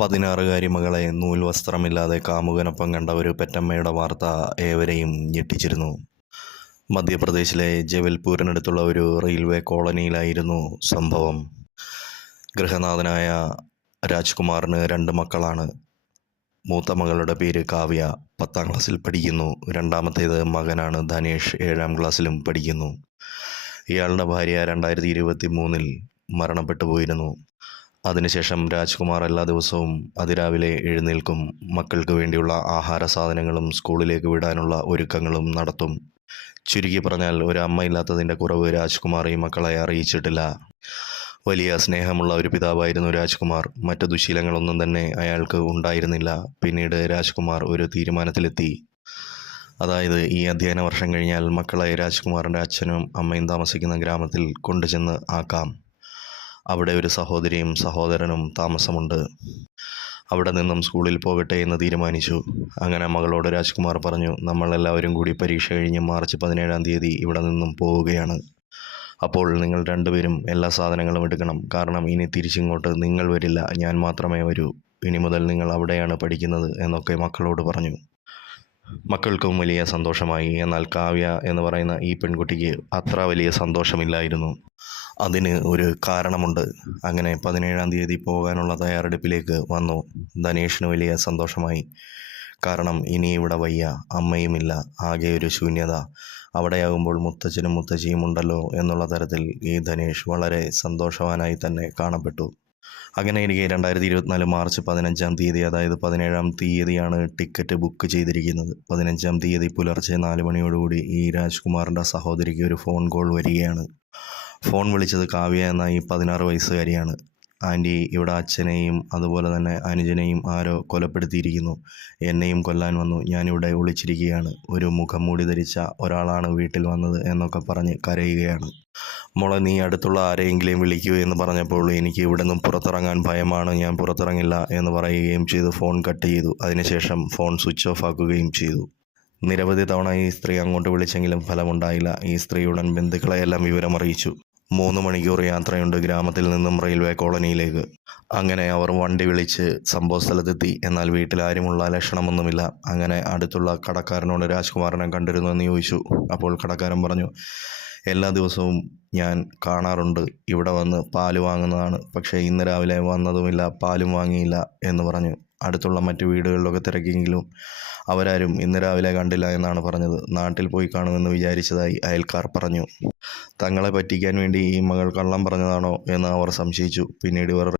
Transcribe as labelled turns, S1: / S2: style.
S1: പതിനാറുകാരി മകളെ നൂൽവസ്ത്രമില്ലാതെ കാമുകനൊപ്പം കണ്ട ഒരു പെറ്റമ്മയുടെ വാർത്ത ഏവരെയും ഞെട്ടിച്ചിരുന്നു. മധ്യപ്രദേശിലെ ജബൽപൂരിനടുത്തുള്ള ഒരു റെയിൽവേ കോളനിയിലായിരുന്നു സംഭവം. ഗൃഹനാഥനായ രാജ്കുമാറിന് രണ്ട് മക്കളാണ്. മൂത്ത മകളുടെ പേര് കാവ്യ. പത്താം ക്ലാസ്സിൽ പഠിക്കുന്നു. രണ്ടാമത്തേത് മകനാണ് ധനേഷ്. ഏഴാം ക്ലാസ്സിലും പഠിക്കുന്നു. ഇയാളുടെ ഭാര്യ രണ്ടായിരത്തി ഇരുപത്തി മൂന്നിൽ മരണപ്പെട്ടു പോയിരുന്നു അതിനുശേഷം രാജ്കുമാർ എല്ലാ ദിവസവും അതിരാവിലെ എഴുന്നേൽക്കും. മക്കൾക്ക് വേണ്ടിയുള്ള ആഹാര സാധനങ്ങളും സ്കൂളിലേക്ക് വിടാനുള്ള ഒരുക്കങ്ങളും നടത്തും. ചുരുക്കി പറഞ്ഞാൽ ഒരു അമ്മയില്ലാത്തതിന്റെ കുറവ് രാജ്കുമാർ ഈ മക്കളെ അറിയിച്ചിട്ടില്ല. വലിയ സ്നേഹമുള്ള ഒരു പിതാവായിരുന്നു രാജ്കുമാർ. മറ്റു ദുശീലങ്ങളൊന്നും തന്നെ അയാൾക്ക് ഉണ്ടായിരുന്നില്ല. പിന്നീട് രാജ്കുമാർ ഒരു തീരുമാനത്തിലെത്തി. അതായത് ഈ അധ്യയന വർഷം കഴിഞ്ഞാൽ മക്കളെ രാജ്കുമാറിന്റെ അച്ഛനും അമ്മയും താമസിക്കുന്ന ഗ്രാമത്തിൽ കൊണ്ടുചെന്ന് ആക്കാം. അവിടെ ഒരു സഹോദരിയും സഹോദരനും താമസമുണ്ട്. അവിടെ നിന്നും സ്കൂളിൽ പോകട്ടെ എന്ന് തീരുമാനിച്ചു. അങ്ങനെ മകളോട് രാജ്കുമാർ പറഞ്ഞു നമ്മളെല്ലാവരും കൂടി പരീക്ഷ കഴിഞ്ഞ് മാർച്ച് പതിനേഴാം തീയതി ഇവിടെ നിന്നും പോവുകയാണ്. അപ്പോൾ നിങ്ങൾ രണ്ടുപേരും എല്ലാ സാധനങ്ങളും എടുക്കണം. കാരണം ഇനി തിരിച്ചിങ്ങോട്ട് നിങ്ങൾ വരില്ല ഞാൻ മാത്രമേ വരൂ. ഇനി മുതൽ നിങ്ങൾ അവിടെയാണ് പഠിക്കുന്നത് എന്നൊക്കെ മക്കളോട് പറഞ്ഞു. മക്കൾക്കും വലിയ സന്തോഷമായി. എന്നാൽ കാവ്യ എന്ന് പറയുന്ന ഈ പെൺകുട്ടിക്ക് അത്ര വലിയ സന്തോഷമില്ലായിരുന്നു. അതിന് ഒരു കാരണമുണ്ട്. അങ്ങനെ പതിനേഴാം തീയതി പോകാനുള്ള തയ്യാറെടുപ്പിലേക്ക് വന്നു. ധനേഷിന് വലിയ സന്തോഷമായി. കാരണം ഇനി ഇവിടെ വയ്യ. അമ്മയുമില്ല. ആകെ ഒരു ശൂന്യത. അവിടെയാകുമ്പോൾ മുത്തച്ഛനും മുത്തശ്ശിയും ഉണ്ടല്ലോ എന്നുള്ള തരത്തിൽ ഈ ധനേഷ് വളരെ സന്തോഷവാനായി തന്നെ കാണപ്പെട്ടു. അങ്ങനെ എനിക്ക് രണ്ടായിരത്തി ഇരുപത്തിനാല് മാർച്ച് പതിനഞ്ചാം തീയതി അതായത് പതിനേഴാം തീയതിയാണ് ടിക്കറ്റ് ബുക്ക് ചെയ്തിരിക്കുന്നത്. പതിനഞ്ചാം തീയതി പുലർച്ചെ നാല് മണിയോടുകൂടി ഈ രാജ്കുമാറിന്റെ സഹോദരിക്ക് ഒരു ഫോൺ കോൾ വരികയാണ്. ഫോൺ വിളിച്ചത് കാവ്യ എന്ന ഈ പതിനാറ് വയസ്സുകാരിയാണ്. ആന്റി ഇവിടെ അച്ഛനെയും അതുപോലെ തന്നെ അനുജനെയും ആരോ കൊലപ്പെടുത്തിയിരിക്കുന്നു. എന്നെയും കൊല്ലാൻ വന്നു. ഞാനിവിടെ ഒളിച്ചിരിക്കുകയാണ്. ഒരു മുഖം മൂടി ധരിച്ച ഒരാളാണ് വീട്ടിൽ വന്നത് എന്നൊക്കെ പറഞ്ഞ് കരയുകയാണ്. മോളെ നീ അടുത്തുള്ള ആരെയെങ്കിലും വിളിക്കൂ എന്ന് പറഞ്ഞപ്പോൾ എനിക്ക് ഇവിടെ നിന്നും പുറത്തിറങ്ങാൻ ഭയമാണ്. ഞാൻ പുറത്തിറങ്ങില്ല എന്ന് പറയുകയും ചെയ്തു. ഫോൺ കട്ട് ചെയ്തു. അതിനുശേഷം ഫോൺ സ്വിച്ച് ഓഫ് ആക്കുകയും ചെയ്തു. നിരവധി തവണ ഈ സ്ത്രീ അങ്ങോട്ട് വിളിച്ചെങ്കിലും ഫലമുണ്ടായില്ല. ഈ സ്ത്രീ ഉടൻ ബന്ധുക്കളെയെല്ലാം വിവരമറിയിച്ചു. മൂന്ന് മണിക്കൂർ യാത്രയുണ്ട് ഗ്രാമത്തിൽ നിന്നും റെയിൽവേ കോളനിയിലേക്ക്. അങ്ങനെ അവർ വണ്ടി വിളിച്ച് സംഭവ സ്ഥലത്തെത്തി എന്നാൽ വീട്ടിൽ ആരുമുള്ള ലക്ഷണമൊന്നുമില്ല. അങ്ങനെ അടുത്തുള്ള കടക്കാരനോട് രാജ്കുമാറിനെ കണ്ടിരുന്നു എന്ന് ചോദിച്ചു. അപ്പോൾ കടക്കാരൻ പറഞ്ഞു എല്ലാ ദിവസവും ഞാൻ കാണാറുണ്ട്. ഇവിടെ വന്ന് പാൽ വാങ്ങുന്നതാണ്. പക്ഷേ ഇന്ന് രാവിലെ വന്നതുമില്ല പാലും വാങ്ങിയില്ല എന്ന് പറഞ്ഞു. അടുത്തുള്ള മറ്റു വീടുകളിലൊക്കെ തിരക്കിയെങ്കിലും അവരാരും ഇന്ന് രാവിലെ കണ്ടില്ല എന്നാണ് പറഞ്ഞത്. നാട്ടിൽ പോയി കാണുമെന്ന് വിചാരിച്ചതായി അയൽക്കാർ പറഞ്ഞു. തങ്ങളെ പറ്റിക്കാൻ വേണ്ടി ഈ മകൾ കള്ളം പറഞ്ഞതാണോ എന്ന് അവർ സംശയിച്ചു. പിന്നീട് ഇവർ